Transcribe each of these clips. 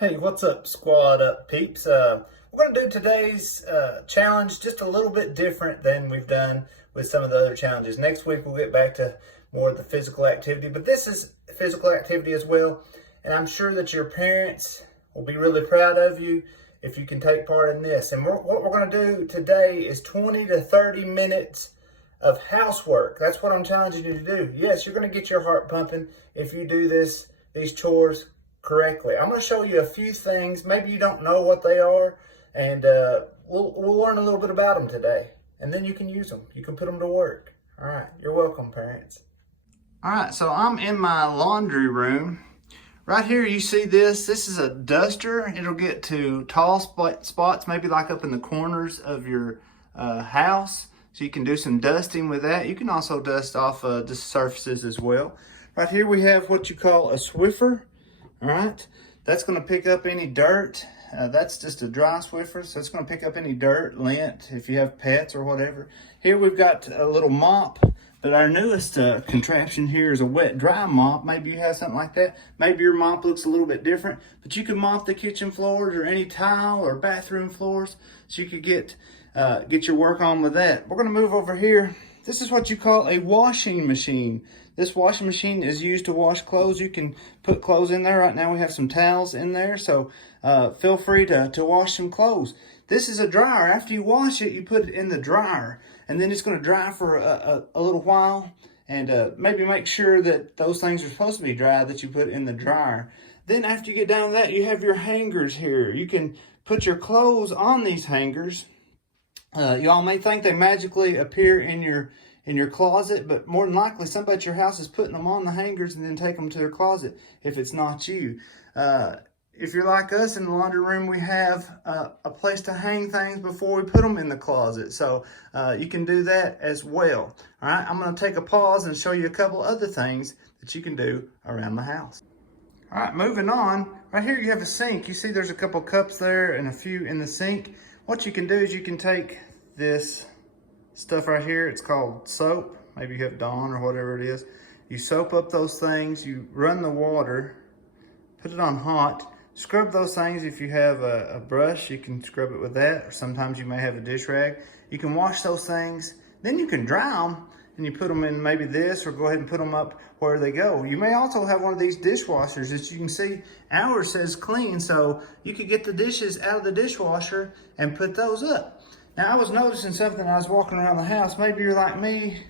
Hey, what's up, squad up peeps? We're going to do today's challenge just a little bit different than we've done with some of the other challenges. Next week we'll get back to more of the physical activity, but this is physical activity as well, and I'm sure that your parents will be really proud of you if you can take part in this. And what we're going to do today is 20 to 30 minutes of housework. That's what I'm challenging you to do. Yes, you're going to get your heart pumping if you do these chores correctly. I'm going to show you a few things. Maybe you don't know what they are, and we'll learn a little bit about them today, and then you can use them. You can put them to work. All right, you're welcome, parents. All right, so I'm in my laundry room. Right here, you see this. This is a duster. It'll get to tall spots, maybe like up in the corners of your house. So you can do some dusting with that. You can also dust off the surfaces as well. Right here, we have what you call a Swiffer. All right, that's going to pick up any dirt. That's just a dry Swiffer, so it's going to pick up any dirt, lint, if you have pets or whatever. Here we've got a little mop, but our newest contraption here is a wet dry mop. Maybe you have something like that. Maybe your mop looks a little bit different, but you can mop the kitchen floors or any tile or bathroom floors, so you could get your work on with that. We're going to move over here. This is what you call a washing machine. This washing machine is used to wash clothes. You can put clothes in there. Right now we have some towels in there, so feel free to wash some clothes. This is a dryer. After you wash it, you put it in the dryer, and then it's going to dry for a little while, and maybe make sure that those things are supposed to be dry that you put in the dryer. Then after you get down to that, you have your hangers here. You can put your clothes on these hangers. Y'all may think they magically appear in your closet, but more than likely somebody at your house is putting them on the hangers and then take them to their closet if it's not you. If you're like us in the laundry room, we have a place to hang things before we put them in the closet. So you can do that as well. All right, I'm going to take a pause and show you a couple other things that you can do around the house. All right, moving on. Right here you have a sink. You see there's a couple cups there and a few in the sink. What you can do is you can take this stuff right here. It's called soap. Maybe you have Dawn or whatever it is. You soap up those things. You run the water, put it on hot, scrub those things. If you have a brush, you can scrub it with that. Or sometimes you may have a dish rag. You can wash those things. Then you can dry them, and you put them in maybe this, or go ahead and put them up where they go. You may also have one of these dishwashers. As you can see, ours says clean, so you could get the dishes out of the dishwasher and put those up. Now, I was noticing something. I was walking around the house. Maybe you're like me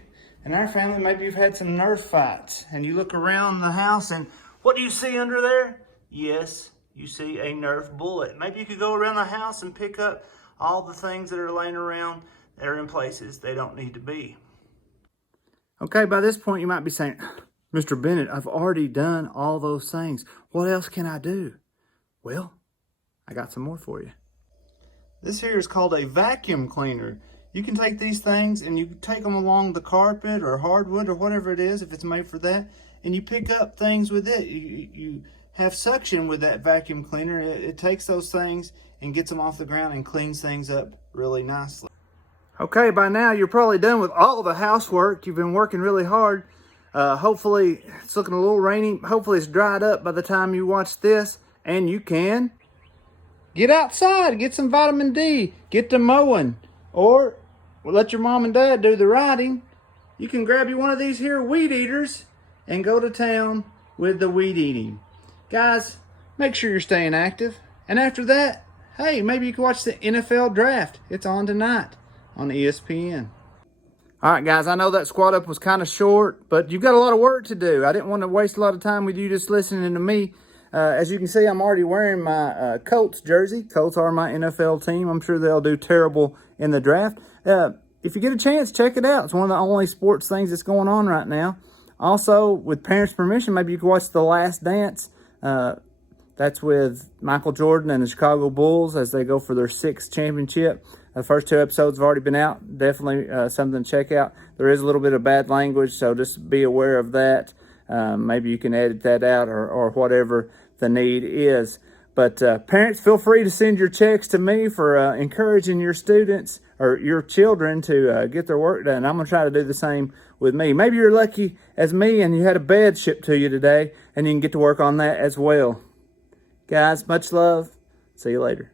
and our family. Maybe you've had some Nerf fights, and you look around the house, and what do you see under there? Yes, you see a Nerf bullet. Maybe you could go around the house and pick up all the things that are laying around that are in places they don't need to be. Okay, by this point, you might be saying, Mr. Bennett, I've already done all those things. What else can I do? Well, I got some more for you. This here is called a vacuum cleaner. You can take these things and you take them along the carpet or hardwood or whatever it is, if it's made for that, and you pick up things with it. You have suction with that vacuum cleaner. It takes those things and gets them off the ground and cleans things up really nicely. Okay, by now you're probably done with all the housework. You've been working really hard. Hopefully it's looking a little rainy. Hopefully it's dried up by the time you watch this, and you can get outside, get some vitamin D, get to mowing, or let your mom and dad do the riding. You can grab you one of these here weed eaters and go to town with the weed eating. Guys, make sure you're staying active. And after that, hey, maybe you can watch the NFL draft. It's on tonight on ESPN. All right, guys, I know that squat up was kind of short, but you've got a lot of work to do. I didn't want to waste a lot of time with you just listening to me. As you can see, I'm already wearing my Colts jersey. Colts are my NFL team. I'm sure they'll do terrible in the draft. If you get a chance, check it out. It's one of the only sports things that's going on right now. Also, with parents' permission, maybe you can watch The Last Dance. That's with Michael Jordan and the Chicago Bulls as they go for their 6th championship. The first 2 episodes have already been out. Definitely something to check out. There is a little bit of bad language, so just be aware of that. Maybe you can edit that out or whatever the need is. But parents, feel free to send your checks to me for encouraging your students or your children to get their work done. I'm going to try to do the same with me. Maybe you're lucky as me and you had a bed shipped to you today, and you can get to work on that as well. Guys, much love. See you later.